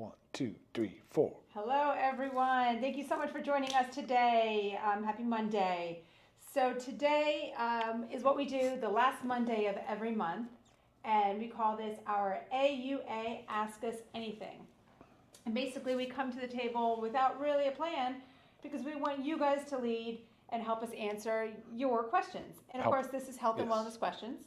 1, 2, 3, 4. Hello, everyone. Thank you so much for joining us today. Happy Monday. So today is what we do the last Monday of every month, and we call this our AUA Ask Us Anything. And basically, we come to the table without really a plan because we want you guys to lead and help us answer your questions. And of course, this is health and wellness questions.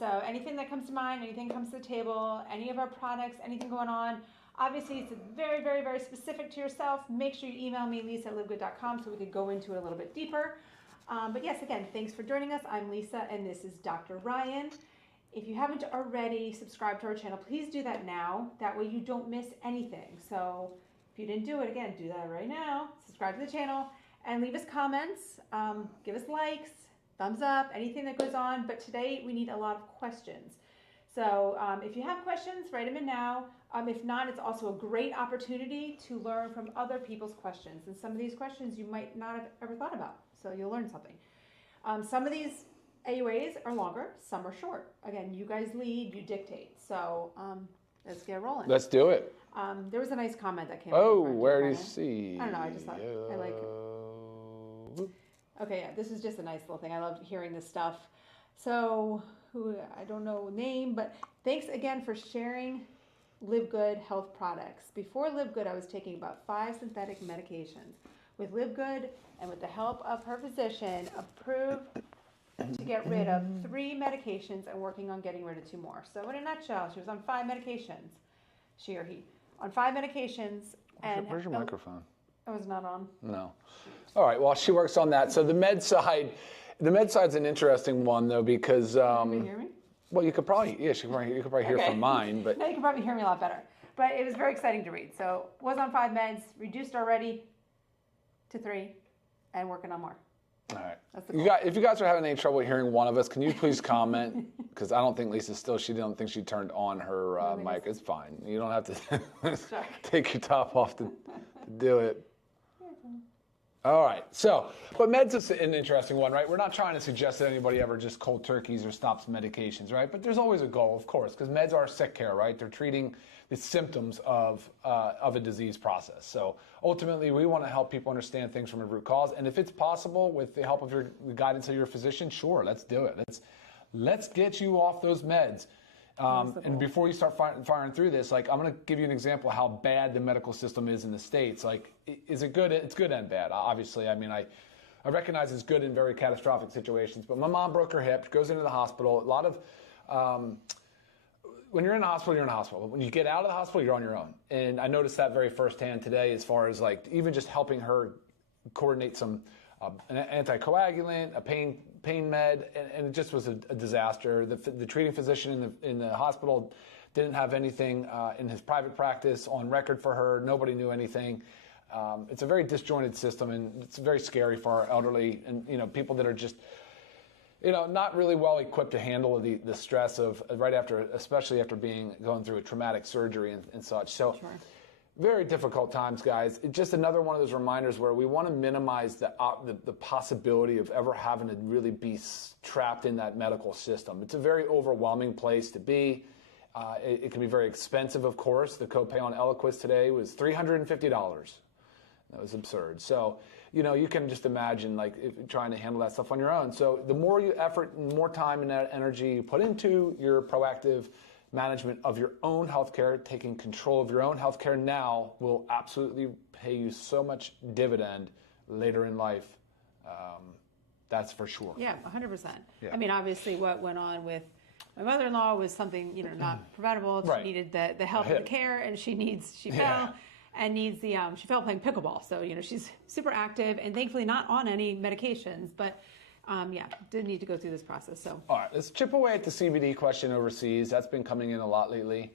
So anything that comes to mind, anything comes to the table, any of our products, anything going on. Obviously, it's very, very, very specific to yourself. Make sure you email me, lisa@livegood.com, so we could go into it a little bit deeper. But yes, again, thanks for joining us. I'm Lisa, and this is Dr. Ryan. If you haven't already subscribed to our channel, please do that now. That way you don't miss anything. So if you didn't do it, again, do that right now. Subscribe to the channel and leave us comments. Give us likes, thumbs up, anything that goes on. But today we need a lot of questions. So if you have questions, write them in now. If not, it's also a great opportunity to learn from other people's questions. And some of these questions you might not have ever thought about. So you'll learn something. Some of these AUAs are longer, some are short. Again, you guys lead, you dictate. So let's get rolling. Let's do it. There was a nice comment that came Oh, up. where do you see? I don't know, I just thought, I like it. Okay, yeah, this is just a nice little thing. I love hearing this stuff. So, I don't know name, but thanks again for sharing LiveGood health products. Before LiveGood, I was taking about 5 synthetic medications. With LiveGood and with the help of her physician, approved to get rid of 3 medications and working on getting rid of 2 more. So in a nutshell, she was on 5 medications, she or he, on 5 medications. Where's your microphone? It was not on. No. All right, well, she works on that. So the med side's an interesting one, though, because... Can you hear me? Well, you could probably hear from mine, but... No, you can probably hear me a lot better. But it was very exciting to read. So was on 5 meds, reduced already to 3, and working on more. All right. That's the goal. If you guys are having any trouble hearing one of us, can you please comment? Because I don't think Lisa's still, she didn't think she turned on her mic. It's fine. You don't have to take your top off to do it. All right. So, but meds is an interesting one, right? We're not trying to suggest that anybody ever just cold turkeys or stops medications, right? But there's always a goal, of course, because meds are sick care, right? They're treating the symptoms of a disease process. So ultimately, we want to help people understand things from a root cause. And if it's possible, with the help of the guidance of your physician, sure, let's do it. Let's get you off those meds. And before you start firing through this, like, I'm going to give you an example of how bad the medical system is in the States. Like, is it good? It's good and bad, obviously. I mean, I recognize it's good in very catastrophic situations. But my mom broke her hip, goes into the hospital. A lot of, when you're in the hospital, you're in the hospital. But when you get out of the hospital, you're on your own. And I noticed that very firsthand today, as far as, like, even just helping her coordinate some an anticoagulant, a pain med, and it just was a disaster. The treating physician in the hospital didn't have anything in his private practice on record for her. Nobody knew anything. It's a very disjointed system, and it's very scary for our elderly and people that are just not really well equipped to handle the stress of right after, especially after going through a traumatic surgery and such. So. Sure. Very difficult times, guys. It's just another one of those reminders where we want to minimize the possibility of ever having to really be trapped in that medical system. It's a very overwhelming place to be. It can be very expensive, of course. The copay on Eliquis today was $350. That was absurd. So, you can just imagine, like, trying to handle that stuff on your own. So the more effort and more time and energy you put into your proactive management of your own healthcare, taking control of your own healthcare now will absolutely pay you so much dividend later in life. That's for sure. Yeah, 100%. Yeah. I mean, obviously what went on with my mother-in-law was something, not preventable. She needed the help and the care, and she fell and needs she fell playing pickleball. So, she's super active and thankfully not on any medications, but did need to go through this process. So, all right, let's chip away at the CBD question overseas. That's been coming in a lot lately.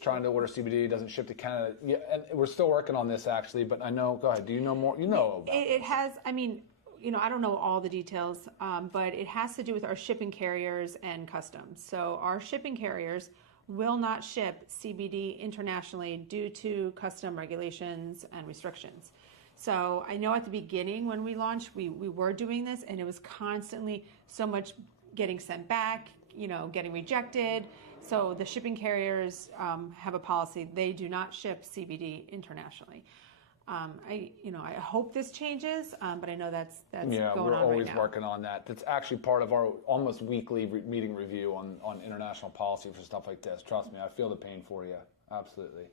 Trying to order CBD, doesn't ship to Canada. Yeah, and we're still working on this actually. But I know. Go ahead. Do you know more? You know about it has. I mean, I don't know all the details, but it has to do with our shipping carriers and customs. So our shipping carriers will not ship CBD internationally due to custom regulations and restrictions. So I know at the beginning when we launched, we were doing this, and it was constantly so much getting sent back, getting rejected. So the shipping carriers have a policy. They do not ship CBD internationally. I hope this changes, but I know that's going on right now. We're always working on that. That's actually part of our almost weekly meeting review on international policy for stuff like this. Trust me, I feel the pain for you. Absolutely.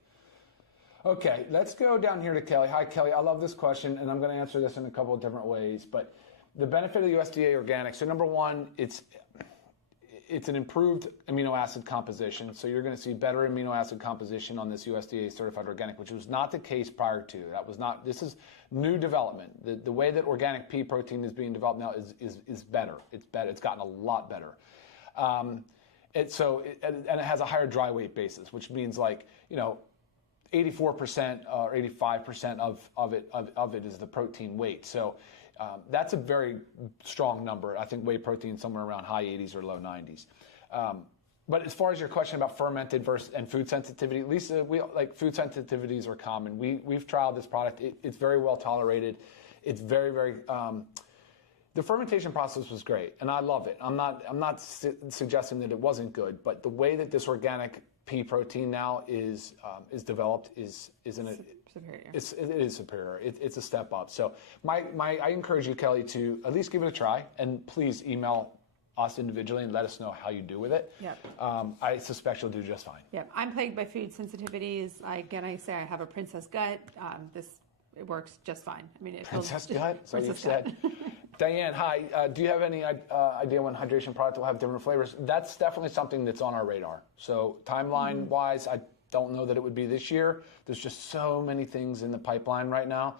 Okay, let's go down here to Kelly. Hi, Kelly. I love this question, and I'm going to answer this in a couple of different ways. But the benefit of the USDA organic. So number one, it's an improved amino acid composition. So you're going to see better amino acid composition on this USDA certified organic, which was not the case prior to. This is new development. The way that organic pea protein is being developed now is better. It's better. It's gotten a lot better. And it has a higher dry weight basis, which means 84% or 85% of it is the protein weight. So that's a very strong number. I think whey protein somewhere around high 80s or low 90s. But as far as your question about fermented versus and food sensitivity, at least food sensitivities are common. We've trialed this product. It's very well tolerated. It's very, very. The fermentation process was great, and I love it. I'm not suggesting that it wasn't good, but the way that this organic pea protein now is developed is superior. It is superior. It's a step up. So I encourage you, Kelly, to at least give it a try, and please email us individually and let us know how you do with it. Yep. I suspect you'll do just fine. Yep. I'm plagued by food sensitivities. I say I have a princess gut. It works just fine. I mean, Princess gut? So you princess said. Diane, hi. Do you have any idea when hydration product will have different flavors? That's definitely something that's on our radar. So timeline-wise, I don't know that it would be this year. There's just so many things in the pipeline right now.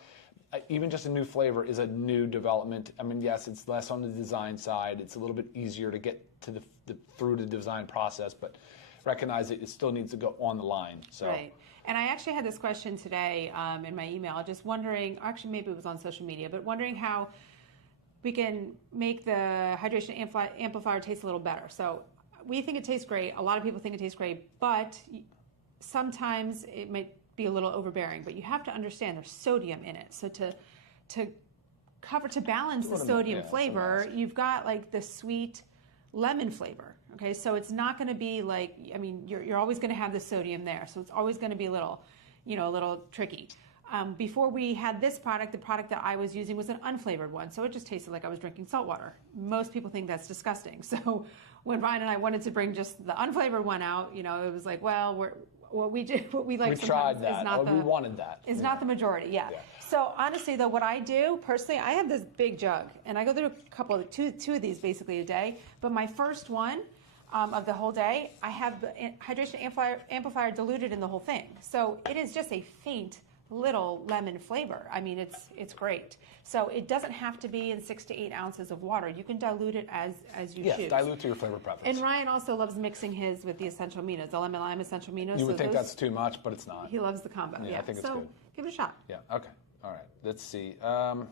Even just a new flavor is a new development. I mean, yes, it's less on the design side. It's a little bit easier to get to through the design process, but recognize it still needs to go on the line. So. Right. And I actually had this question today in my email, just wondering, actually maybe it was on social media, but wondering how we can make the hydration amplifier taste a little better. So we think it tastes great. A lot of people think it tastes great, but sometimes it might be a little overbearing. But you have to understand there's sodium in it. So to balance the sodium flavor, you've got like the sweet lemon flavor. Okay, so it's not going to be you're always going to have the sodium there. So it's always going to be a little tricky. Before we had this product, the product that I was using was an unflavored one, so it just tasted like I was drinking salt water. Most people think that's disgusting. So when Ryan and I wanted to bring just the unflavored one out, it was like, well, what we like. We tried that. We wanted that. It's not the majority. Yeah. So honestly, though, what I do personally, I have this big jug, and I go through two of these basically a day. But my first one of the whole day, I have the hydration amplifier diluted in the whole thing. So it is just a faint little lemon flavor. I mean, it's great. So it doesn't have to be in 6 to 8 ounces of water. You can dilute it as you choose. Yes, dilute to your flavor preference. And Ryan also loves mixing his with the essential aminos, the lemon lime essential aminos. You would think that's too much, but it's not. He loves the combo. Yeah, I think it's good. Give it a shot. Yeah. Okay. All right. Let's see. While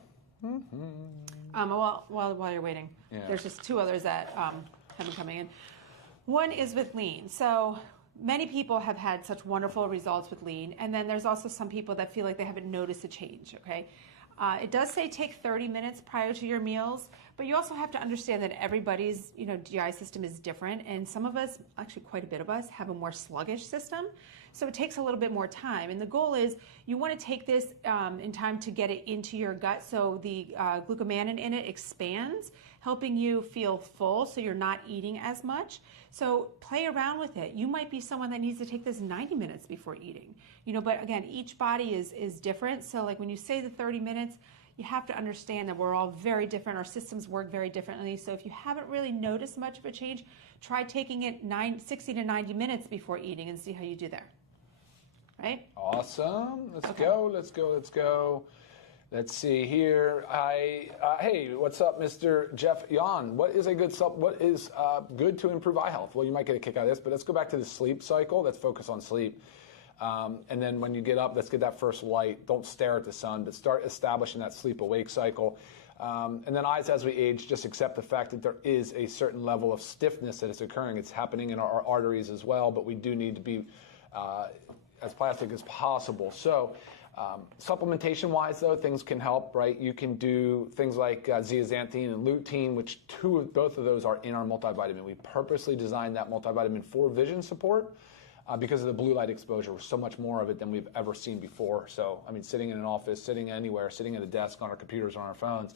you're waiting, there's just 2 others that have been coming in. One is with lean. So many people have had such wonderful results with lean, and then there's also some people that feel like they haven't noticed a change, okay? It does say take 30 minutes prior to your meals, but you also have to understand that everybody's GI system is different, and some of us, actually quite a bit of us, have a more sluggish system, so it takes a little bit more time. And the goal is you want to take this in time to get it into your gut so the glucomannan in it expands, helping you feel full so you're not eating as much. So play around with it. You might be someone that needs to take this 90 minutes before eating. But again, each body is different. So like when you say the 30 minutes, you have to understand that we're all very different. Our systems work very differently. So if you haven't really noticed much of a change, try taking it 60 to 90 minutes before eating and see how you do there. Right? Awesome. Let's go. Let's see here. Hey, what's up, Mr. Jeff Yon? What is good to improve eye health? Well, you might get a kick out of this, but let's go back to the sleep cycle. Let's focus on sleep. And then when you get up, let's get that first light. Don't stare at the sun, but start establishing that sleep-awake cycle. And then eyes as we age, just accept the fact that there is a certain level of stiffness that is occurring. It's happening in our arteries as well, but we do need to be as plastic as possible. So Supplementation-wise, though, things can help, right? You can do things like zeaxanthin and lutein, which both of those are in our multivitamin. We purposely designed that multivitamin for vision support because of the blue light exposure. We're so much more of it than we've ever seen before. So, I mean, sitting in an office, sitting anywhere, sitting at a desk, on our computers, on our phones.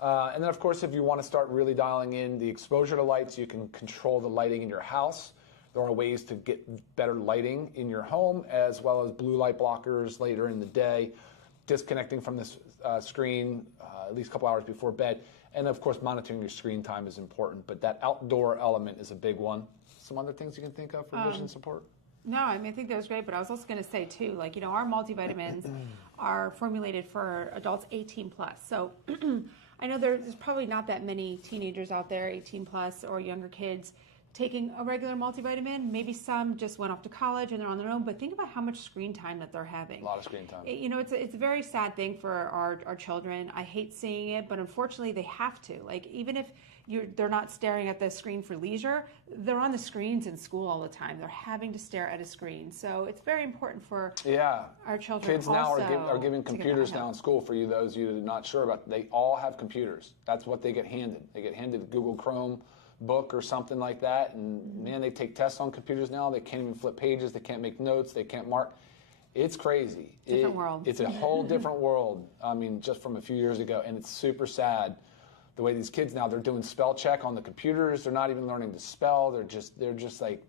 And then, of course, if you want to start really dialing in the exposure to lights, you can control the lighting in your house. There are ways to get better lighting in your home, as well as blue light blockers later in the day, disconnecting from this screen at least a couple hours before bed. And, of course, monitoring your screen time is important. But that outdoor element is a big one. Some other things you can think of for vision support? No, I mean, I think that was great, but I was also going to say, too, like, our multivitamins are formulated for adults 18 plus. So I know there's probably not that many teenagers out there, 18 plus or younger kids, taking a regular multivitamin. Maybe some just went off to college and they're on their own, but think about how much screen time that they're having. A lot of screen time. It's a very sad thing for our children. I hate seeing it, but unfortunately they have to. Like, even if they're not staring at the screen for leisure, they're on the screens in school all the time. They're having to stare at a screen. So it's very important for our children. Kids now are given computers now in school. For those of you that are not sure about it, they all have computers. That's what they get handed. They get handed a Google Chrome book or something like that, and man, they take tests on computers now. They can't even flip pages. They can't make notes. They can't mark. It's crazy. Different world. It's a whole different world. I mean, just from a few years ago, and it's super sad the way these kids now, they're doing spell check on the computers. They're not even learning to spell. They're just like,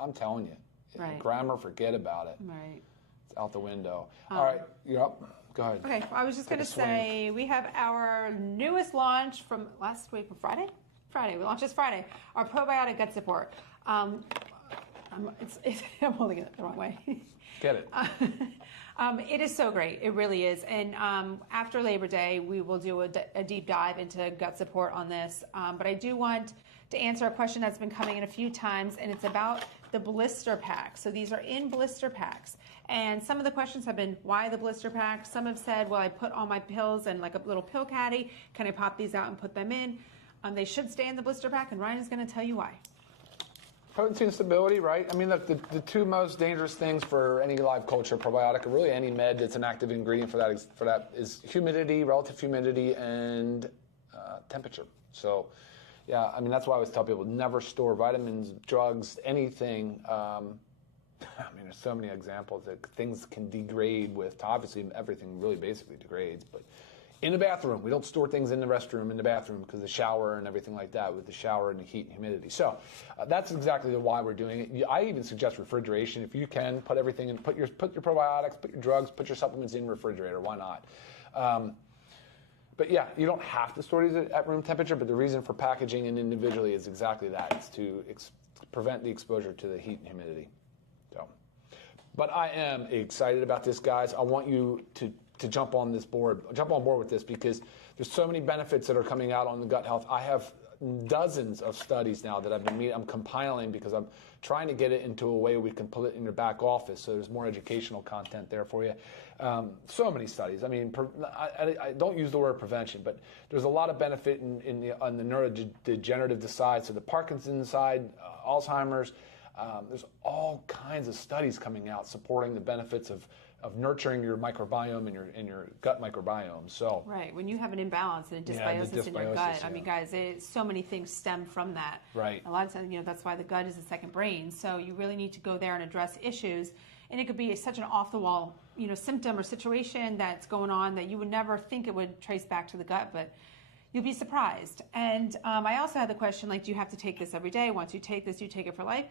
I'm telling you, right. Grammar, forget about it. Right. It's out the window. All right, you're up. Go ahead. Okay, I was just going to say we have our newest launch from last week, Friday. We launched this Friday. Our probiotic gut support. I'm holding it the wrong way. Get it. It is so great. It really is. And after Labor Day, we will do a deep dive into gut support on this. But I do want to answer a question that's been coming in a few times, and it's about the blister packs. So these are in blister packs. And some of the questions have been, why the blister pack? Some have said, well, I put all my pills in like a little pill caddy. Can I pop these out and put them in? They should stay in the blister pack, and Ryan is going to tell you why. Potency and stability, right? I mean, look, the two most dangerous things for any live culture probiotic, or really any med that's an active ingredient for that is humidity, relative humidity, and temperature. So, yeah, I mean, that's why I always tell people never store vitamins, drugs, anything. I mean, there's so many examples that things can degrade with, obviously, everything really basically degrades, but in the bathroom, we don't store things in the restroom, in the bathroom, because the shower and everything like that, with the shower and the heat and humidity. So that's exactly why we're doing it. I even suggest refrigeration. If you can, put everything in, put your probiotics, put your drugs, put your supplements in the refrigerator. Why not? But yeah, you don't have to store these at room temperature, but the reason for packaging and individually is exactly that. It's to prevent the exposure to the heat and humidity. So, but I am excited about this, guys. I want you to jump on board with this, because there's so many benefits that are coming out on the gut health. I have dozens of studies now that I'm compiling, because I'm trying to get it into a way we can put it in your back office, so there's more educational content there for you. So many studies. I mean, I don't use the word prevention, but there's a lot of benefit on the neurodegenerative side, so the Parkinson's side, Alzheimer's. There's all kinds of studies coming out supporting the benefits of nurturing your microbiome and your gut microbiome. So right, when you have an imbalance and a dysbiosis in your gut, I mean, guys, so many things stem from that. Right. A lot of times, that's why the gut is the second brain. So you really need to go there and address issues. And it could be such an off-the-wall, symptom or situation that's going on that you would never think it would trace back to the gut, but you'll be surprised. And I also had the question, like, do you have to take this every day? Once you take this, you take it for life.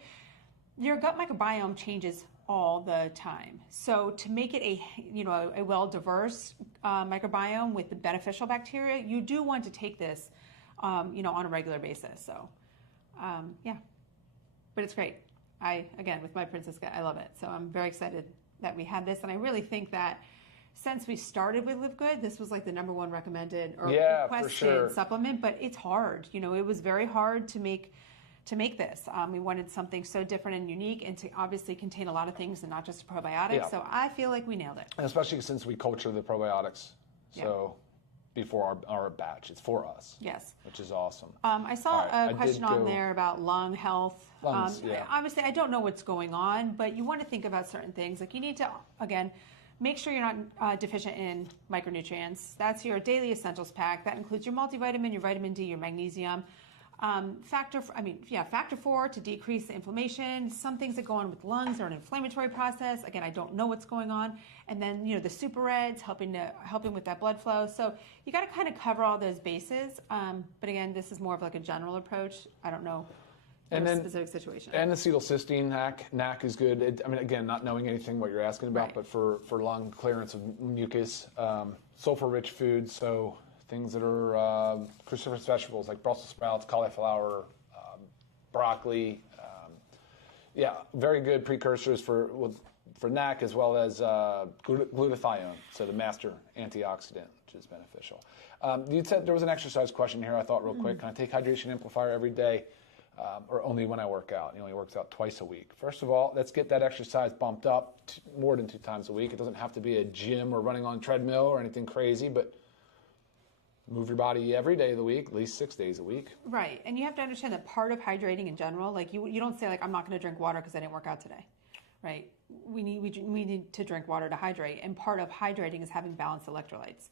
Your gut microbiome changes all the time. So to make it a well-diverse microbiome with the beneficial bacteria, you do want to take this, on a regular basis. So, yeah, but it's great. Again, with my Princess Gut, I love it. So I'm very excited that we had this, and I really think that since we started with LiveGood, this was like the #1 recommended or requested supplement. But it's hard. It was very hard to make this. We wanted something so different and unique, and to obviously contain a lot of things and not just a probiotic. Yeah. So I feel like we nailed it. And especially since we culture the probiotics. So before our batch, it's for us. Yes. Which is awesome. I saw a question on there about lung health. Lungs, obviously, I don't know what's going on, but you want to think about certain things. Like, you need to, again, make sure you're not deficient in micronutrients. That's your daily essentials pack. That includes your multivitamin, your vitamin D, your magnesium. Factor 4 to decrease the inflammation. Some things that go on with lungs are an inflammatory process. Again, I don't know what's going on. And then, the superreds helping with that blood flow. So you got to kind of cover all those bases. But again, this is more of like a general approach. I don't know. And then specific situation. And acetylcysteine NAC is good. Again, not knowing anything what you're asking about, right. But for lung clearance of mucus, sulfur-rich foods, so things that are cruciferous vegetables like Brussels sprouts, cauliflower, broccoli. Very good precursors for NAC, as well as glutathione, so the master antioxidant, which is beneficial. You said there was an exercise question here, I thought, real quick. Can I take hydration amplifier every day? Or only when I work out? He only works out twice a week. First of all, let's get that exercise bumped up more than 2 times a week. It doesn't have to be a gym or running on a treadmill or anything crazy, but move your body every day of the week, at least 6 days a week. Right, and you have to understand that part of hydrating in general, like you don't say like, I'm not going to drink water because I didn't work out today, right? We need to drink water to hydrate, and part of hydrating is having balanced electrolytes.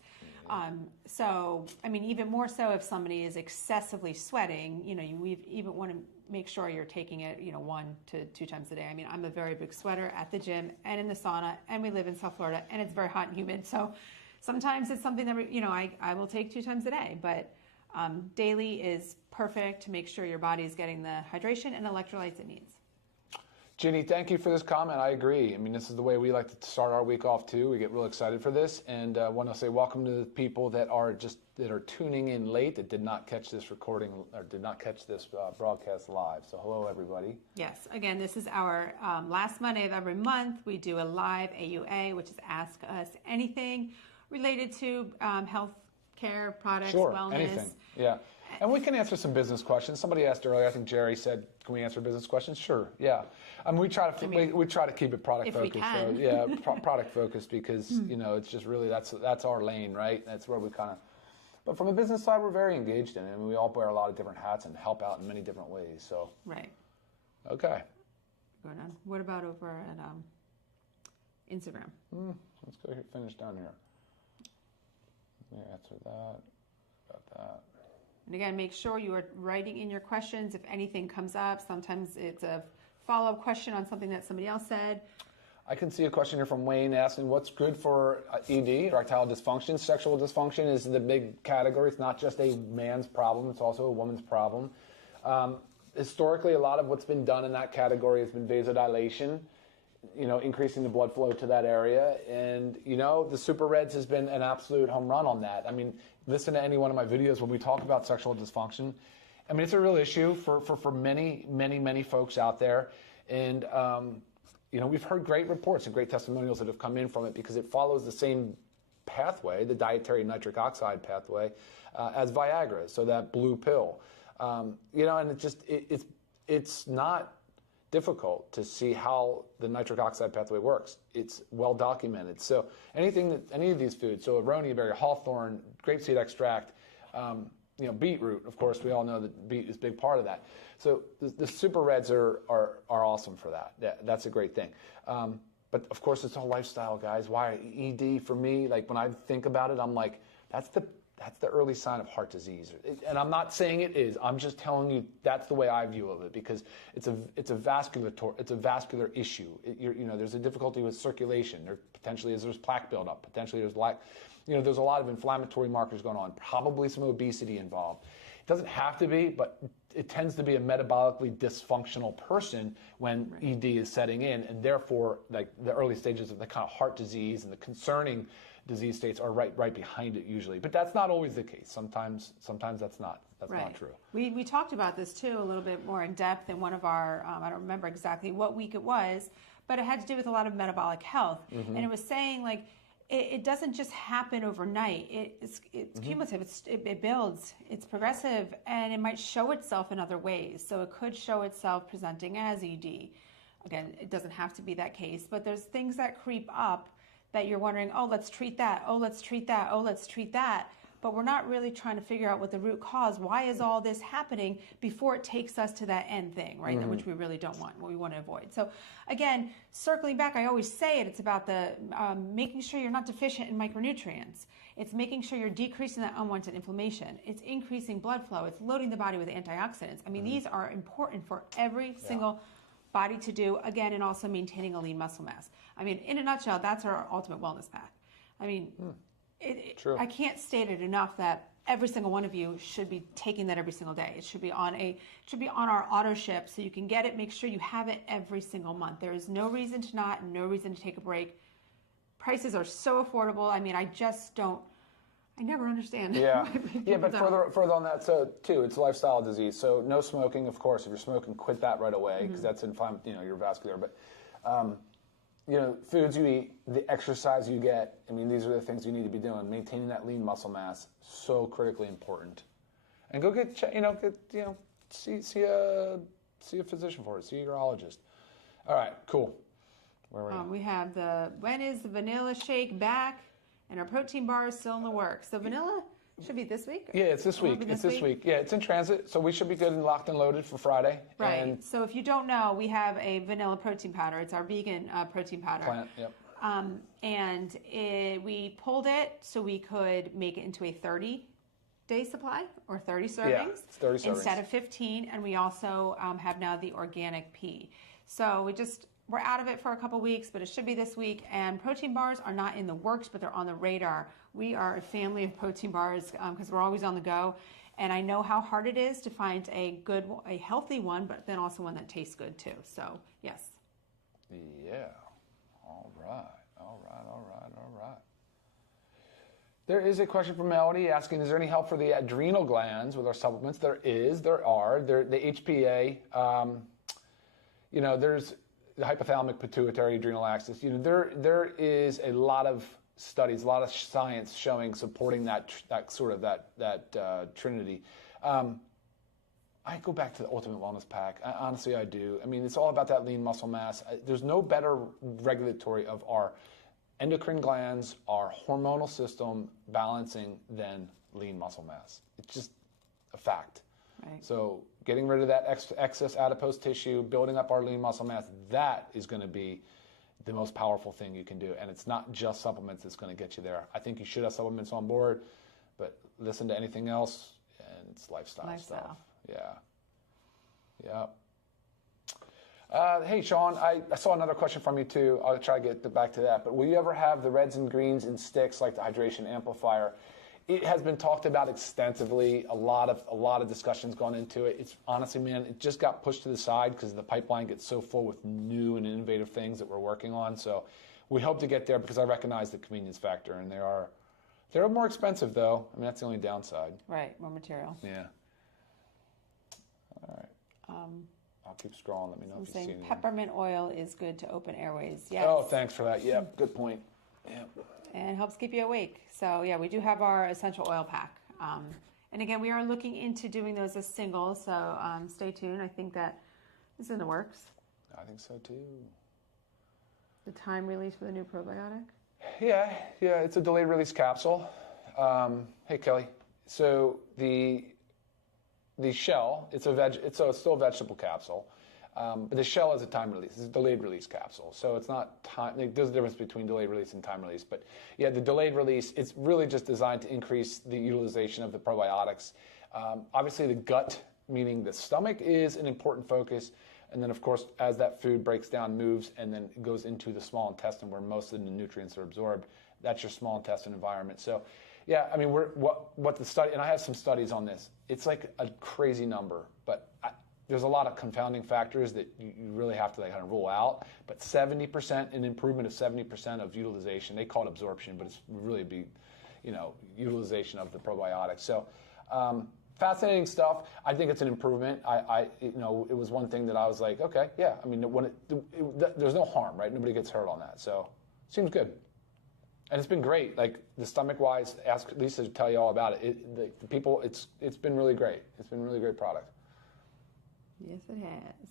So, even more so if somebody is excessively sweating, we even want to make sure you're taking it, 1 to 2 times a day. I'm a very big sweater at the gym and in the sauna, and we live in South Florida, and it's very hot and humid. So sometimes it's something that, I will take 2 times a day, but daily is perfect to make sure your body is getting the hydration and electrolytes it needs. Ginny, thank you for this comment. I agree. This is the way we like to start our week off too. We get real excited for this, and want to say welcome to the people that are tuning in late, that did not catch this recording or did not catch this broadcast live. So hello, everybody. Yes. Again, this is our last Monday of every month. We do a live AUA, which is Ask Us Anything related to health care products, wellness. Anything. Yeah. And we can answer some business questions. Somebody asked earlier, I think Jerry said, can we answer business questions? Sure, yeah. We try to keep it product focused. If we can. So, product focused, because, it's just really, that's our lane, right? That's where we but from a business side, we're very engaged in it. We all wear a lot of different hats and help out in many different ways, so. Right. Okay. Going on. What about over at Instagram? Let's go here, finish down here. Let me answer that, about that. And again, make sure you are writing in your questions if anything comes up. Sometimes it's a follow-up question on something that somebody else said. I can see a question here from Wayne asking, what's good for ED, erectile dysfunction? Sexual dysfunction is the big category. It's not just a man's problem. It's also a woman's problem. Historically, a lot of what's been done in that category has been vasodilation, increasing the blood flow to that area. And, the superreds has been an absolute home run on that. Listen to any one of my videos when we talk about sexual dysfunction. It's a real issue for many, many, many folks out there. And, we've heard great reports and great testimonials that have come in from it, because it follows the same pathway, the dietary nitric oxide pathway, as Viagra, so that blue pill. And it's not difficult to see how the nitric oxide pathway works. It's well documented. So any of these foods, so aronia berry, hawthorn, grapeseed extract, beetroot, of course, we all know that beet is a big part of that. So the superreds are awesome for that. That's a great thing. But of course, it's all lifestyle, guys. Why ED for me? Like when I think about it, I'm like, that's the early sign of heart disease. And I'm not saying it is. I'm just telling you that's the way I view of it, because it's a vascular issue. There's a difficulty with circulation. There's plaque buildup. Potentially there's a lot of inflammatory markers going on. Probably some obesity involved. It doesn't have to be, but it tends to be a metabolically dysfunctional person when ED is setting in, and therefore, like the early stages of the kind of heart disease and the concerning disease states are right behind it usually. But that's not always the case. Sometimes that's not true. We talked about this too a little bit more in depth in one of our, I don't remember exactly what week it was, but it had to do with a lot of metabolic health. Mm-hmm. And it was saying like, it doesn't just happen overnight. It's cumulative. It builds. It's progressive, and it might show itself in other ways. So it could show itself presenting as ED. Again, it doesn't have to be that case, but there's things that creep up that you're wondering, oh, let's treat that. Oh, let's treat that. Oh, let's treat that. but we're not really trying to figure out what the root cause, why is all this happening before it takes us to that end thing, right? Which we really don't want, what we want to avoid. So again, circling back, I always say it's about the making sure you're not deficient in micronutrients. It's making sure you're decreasing that unwanted inflammation. It's increasing blood flow. It's loading the body with antioxidants. I mean, these are important for every single body to do, again, and also maintaining a lean muscle mass. I mean, in a nutshell, that's our ultimate wellness path. I mean, True. I can't state it enough that every single one of you should be taking that every single day. It should be on our auto ship, so you can get it. Make sure you have it every single month. There is no reason to not, and no reason to take a break. Prices are so affordable. I mean, I never understand. Yeah, but further on that, so too, it's a lifestyle disease. So no smoking, of course. If you're smoking, quit that right away because that's inflammatory. Your vascular. But foods you eat, the exercise you get. I mean, these are the things you need to be doing. Maintaining that lean muscle mass, so critically important. And go see a physician for it. See a urologist. All right, cool. Where were you? We have when is the vanilla shake back? And our protein bar is still in the works. So vanilla should be this week? Yeah, it's this week. It's this week. Yeah, it's in transit, so we should be good and locked and loaded for Friday. Right. And so if you don't know, we have a vanilla protein powder. It's our vegan protein powder. Plant, yep. We pulled it so we could make it into a 30-day supply or 30 servings. Yeah, it's 30 servings. Instead of 15. And we also have now the organic pea. So we're out of it for a couple weeks, but it should be this week. And protein bars are not in the works, but they're on the radar. We are a family of protein bars because we're always on the go. And I know how hard it is to find a healthy one, but then also one that tastes good too. So, yes. Yeah. All right. There is a question from Melody asking, is there any help for the adrenal glands with our supplements? There is. There are. The HPA, there's the hypothalamic pituitary adrenal axis. There is a lot of studies, a lot of science supporting that trinity. I go back to the Ultimate Wellness Pack. Honestly, I do. I mean, it's all about that lean muscle mass. There's no better regulatory of our endocrine glands, our hormonal system balancing than lean muscle mass. It's just a fact. Right. So getting rid of that excess adipose tissue, building up our lean muscle mass, that is going to be the most powerful thing you can do. And it's not just supplements that's going to get you there. I think you should have supplements on board, but listen to anything else, and it's lifestyle stuff. Yeah. Hey, Sean, I saw another question from you, too. I'll try to get back to that. But will you ever have the reds and greens in sticks like the hydration amplifier? It has been talked about extensively. A lot of discussions gone into it. It's honestly, man, it just got pushed to the side because the pipeline gets so full with new and innovative things that we're working on. So we hope to get there because I recognize the convenience factor, and they're more expensive though. I mean, that's the only downside. Right, more material. Yeah. All right. I'll keep scrolling. Let me know if you see anything. Peppermint oil is good to open airways. Yes. Oh, thanks for that. Yeah, good point. Yeah. And helps keep you awake. So yeah, we do have our essential oil pack. And again, we are looking into doing those as singles. So stay tuned. I think that is in the works. I think so too. The time release for the new probiotic? Yeah, it's a delayed release capsule. Hey Kelly, so the shell, it's still a vegetable capsule, but the shell is a time release. It's a delayed release capsule, so it's not time. There's a difference between delayed release and time release, but yeah, the delayed release, it's really just designed to increase the utilization of the probiotics. Obviously, the gut, meaning the stomach, is an important focus. And then, of course, as that food breaks down, moves, and then it goes into the small intestine where most of the nutrients are absorbed, that's your small intestine environment. So, yeah, I mean, what the study, and I have some studies on this. It's like a crazy number, but there's a lot of confounding factors that you really have to kind of rule out. But 70%, an improvement of 70% of utilization. They call it absorption, but it's really utilization of the probiotics. So, fascinating stuff. I think it's an improvement. It was one thing that I was like, okay, yeah. I mean, there's no harm, right? Nobody gets hurt on that, so seems good. And it's been great. Like the stomach-wise, ask Lisa to tell you all about it. The people, it's been really great. It's been a really great product. Yes, it has.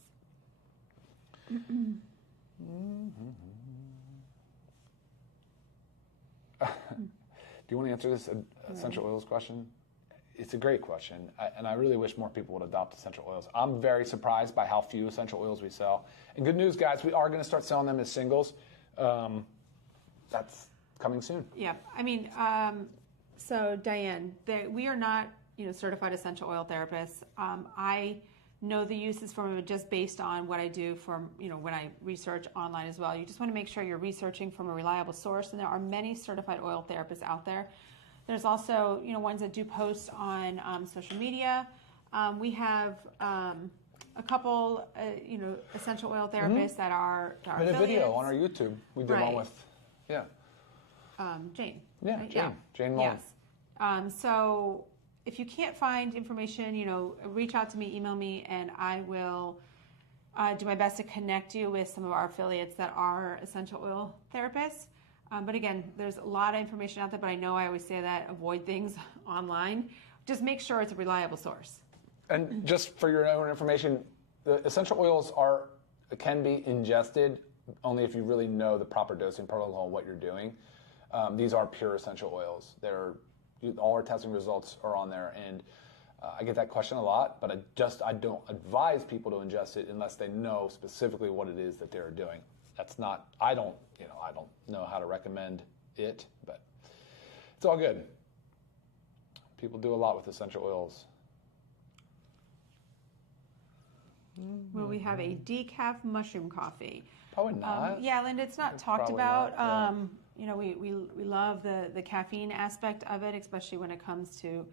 you want to answer this essential oils question? It's a great question, and I really wish more people would adopt essential oils. I'm very surprised by how few essential oils we sell. And good news, guys, we are going to start selling them as singles. That's coming soon. Yeah, I mean, so Diane, we are not, certified essential oil therapists. I know the uses from it just based on what I do from, when I research online as well. You just want to make sure you're researching from a reliable source, and there are many certified oil therapists out there. There's also, ones that do post on social media. We have a couple, essential oil therapists that are made a video on our YouTube. We did one with, Jane. Yeah, right? Jane. Jane Mullen. Yes. So if you can't find information, reach out to me, email me, and I will do my best to connect you with some of our affiliates that are essential oil therapists. But again, there's a lot of information out there, but I know I always say that, avoid things online. Just make sure it's a reliable source. And just for your own information, the essential oils can be ingested only if you really know the proper dosing protocol and what you're doing. These are pure essential oils. All our testing results are on there, and I get that question a lot, but I don't advise people to ingest it unless they know specifically what it is that they're doing. I don't know how to recommend it, but it's all good. People do a lot with essential oils. Will we have a decaf mushroom coffee? Probably not. Yeah, Linda, it's not talked about. We love the caffeine aspect of it, especially when it comes to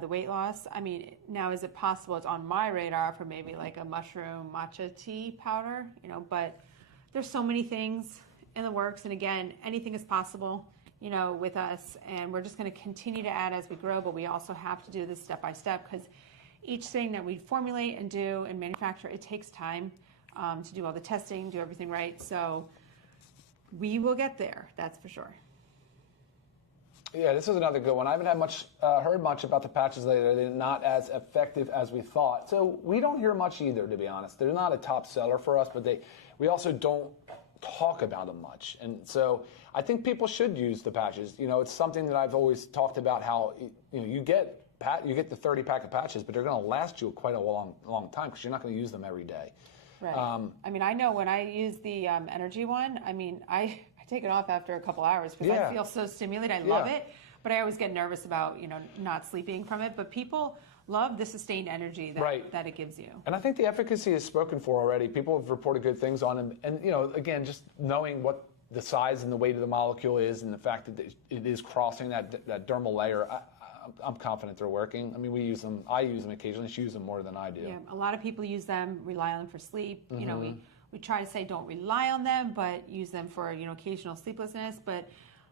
the weight loss. I mean, now is it possible? It's on my radar for maybe like a mushroom matcha tea powder, but there's so many things in the works. And again, anything is possible, with us. And we're just going to continue to add as we grow, but we also have to do this step by step because each thing that we formulate and do and manufacture, it takes time to do all the testing, do everything right. So we will get there, that's for sure. Yeah, this is another good one. I haven't heard much about the patches lately. They're not as effective as we thought. So we don't hear much either, to be honest. They're not a top seller for us, but we also don't talk about them much. And so I think people should use the patches. It's something that I've always talked about how you get the 30 pack of patches, but they're going to last you quite a long time because you're not going to use them every day. Right. I know when I use the energy one, I take it off after a couple hours because I feel so stimulated. I love it, but I always get nervous about not sleeping from it. But people love the sustained energy that it gives you. And I think the efficacy is spoken for already. People have reported good things on them. And again, just knowing what the size and the weight of the molecule is, and the fact that it is crossing that dermal layer. I'm confident they're working. We use them. I use them occasionally. She uses them more than I do. Yeah, a lot of people use them, rely on them for sleep. Mm-hmm. We try to say don't rely on them, but use them for occasional sleeplessness. But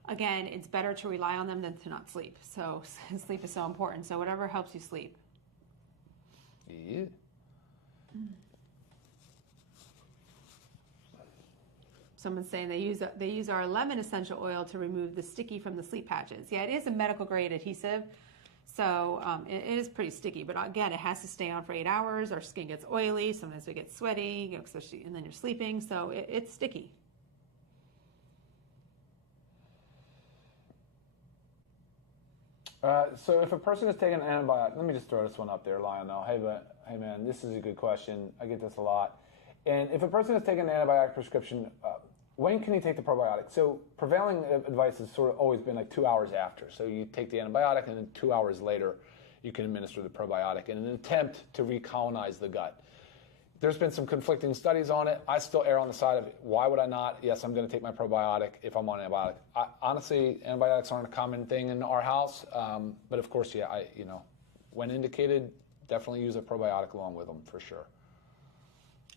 again, it's better to rely on them than to not sleep. So sleep is so important. So whatever helps you sleep. Yeah. Someone's saying they use our lemon essential oil to remove the sticky from the sleep patches. Yeah, it is a medical grade adhesive, so it is pretty sticky. But again, it has to stay on for 8 hours. Our skin gets oily. Sometimes we get sweaty, especially, and then you're sleeping. So it's sticky. So if a person is taking an antibiotic, let me just throw this one up there, Lionel. Hey man, this is a good question. I get this a lot. And if a person is taking an antibiotic prescription, when can you take the probiotic? So prevailing advice has sort of always been like 2 hours after. So you take the antibiotic and then 2 hours later you can administer the probiotic in an attempt to recolonize the gut. There's been some conflicting studies on it. I still err on the side of why would I not? Yes, I'm going to take my probiotic if I'm on antibiotic. Honestly, antibiotics aren't a common thing in our house. But of course, when indicated, definitely use a probiotic along with them for sure.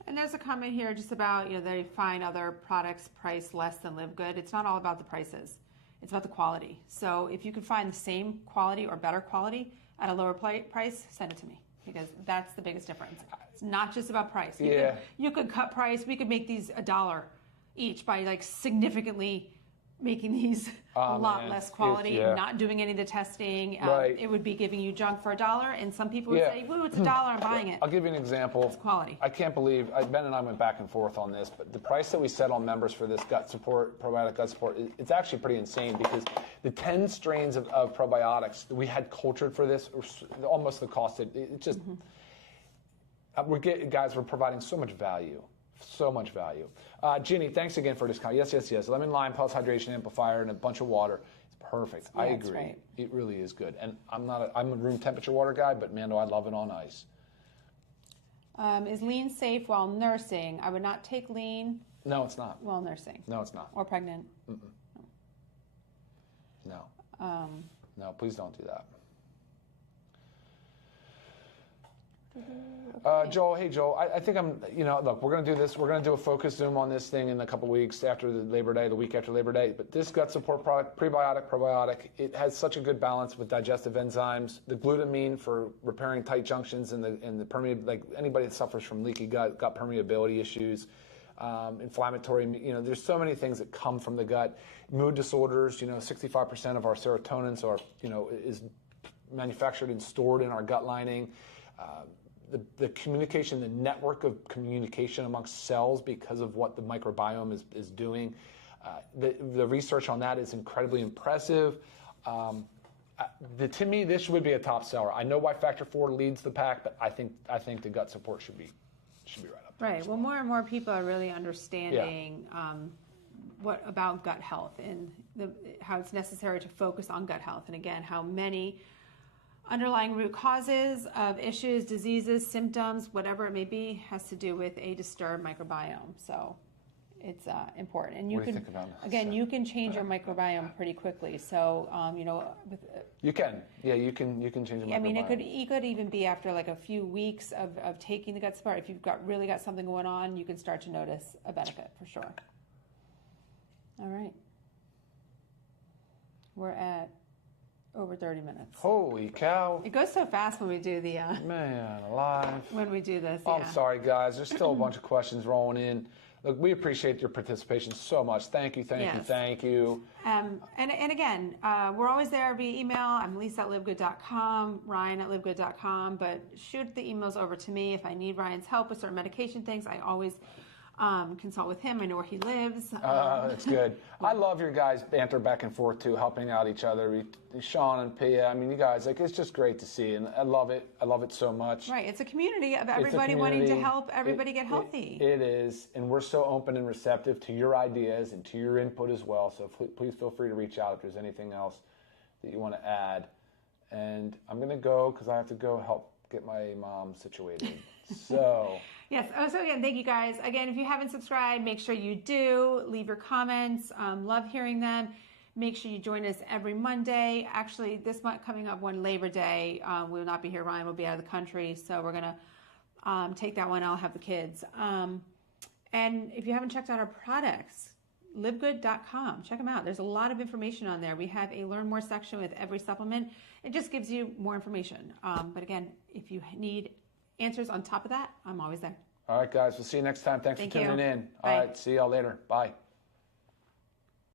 And there's a comment here just about, they find other products priced less than LiveGood. It's not all about the prices. It's about the quality. So if you can find the same quality or better quality at a lower price, send it to me because that's the biggest difference. It's not just about price. You could cut price. We could make these $1 each by significantly making these a lot less quality, yeah. not doing any of the testing. Right. It would be giving you junk for $1, and some people would say, "Woo, it's $1, I'm buying it." I'll give you an example. It's quality. I can't believe, Ben and I went back and forth on this, but the price that we set on members for this gut support, probiotic gut support, it's actually pretty insane because the 10 strains of probiotics that we had cultured for this, were almost the cost. It just, we're providing so much value. So much value. Ginny, thanks again for discount. Yes. Lemon lime plus hydration amplifier and a bunch of water. It's perfect. Yeah, I agree. right. It really is good. And I'm a room temperature water guy, but man, do I love it on ice. Is lean safe while nursing? I would not take lean. No, it's not. While nursing. No, it's not. Or pregnant. No. No, please don't do that. Joel, hey Joel, I think look, we're going to do this. We're going to do a focus Zoom on this thing in a couple weeks after the Labor Day, the week after Labor Day. But this gut support product, prebiotic, probiotic, it has such a good balance with digestive enzymes, the glutamine for repairing tight junctions and the permeability, like anybody that suffers from leaky gut permeability issues, inflammatory, there's so many things that come from the gut. Mood disorders, 65% of our serotonin is manufactured and stored in our gut lining. The communication, the network of communication amongst cells because of what the microbiome is doing. The research on that is incredibly impressive. To me, this would be a top seller. I know why Factor 4 leads the pack, but I think the gut support should be right up there. Right. Well, more and more people are really understanding what about gut health and how it's necessary to focus on gut health, and again, how many underlying root causes of issues, diseases, symptoms, whatever it may be, has to do with a disturbed microbiome. So it's important. And what do you think about that? Again, you can change your microbiome pretty quickly. So, you can. Yeah, you can change your microbiome. I mean, it could even be after like a few weeks of taking the gut support. If you've really got something going on, you can start to notice a benefit for sure. All right. We're at over 30 minutes. Holy cow. It goes so fast when we do the... Man, alive. When we do this, I'm sorry, guys. There's still a bunch of questions rolling in. Look, we appreciate your participation so much. Thank you. And again, we're always there via email. I'm Lisa at livegood.com, Ryan at livegood.com, but shoot the emails over to me if I need Ryan's help with certain medication things. I always... consult with him. I know where he lives. That's good. I love your guys' banter back and forth too, helping out each other. Sean and Pia. I mean, you guys, it's just great to see, and I love it. I love it so much. Right. It's a community of everybody wanting to help everybody get healthy. It is, and we're so open and receptive to your ideas and to your input as well. So please feel free to reach out if there's anything else that you want to add. And I'm going to go because I have to go help get my mom situated. So... Yes. So again, thank you guys. Again, if you haven't subscribed, make sure you do. Leave your comments. Love hearing them. Make sure you join us every Monday. Actually, this month coming up on Labor Day, we will not be here. Ryan will be out of the country, so we're going to take that one. I'll have the kids. And if you haven't checked out our products, livegood.com. Check them out. There's a lot of information on there. We have a Learn More section with every supplement. It just gives you more information. But again, if you need answers on top of that, I'm always there. All right, guys. We'll see you next time. Thanks for tuning in. All right. See y'all later. Bye.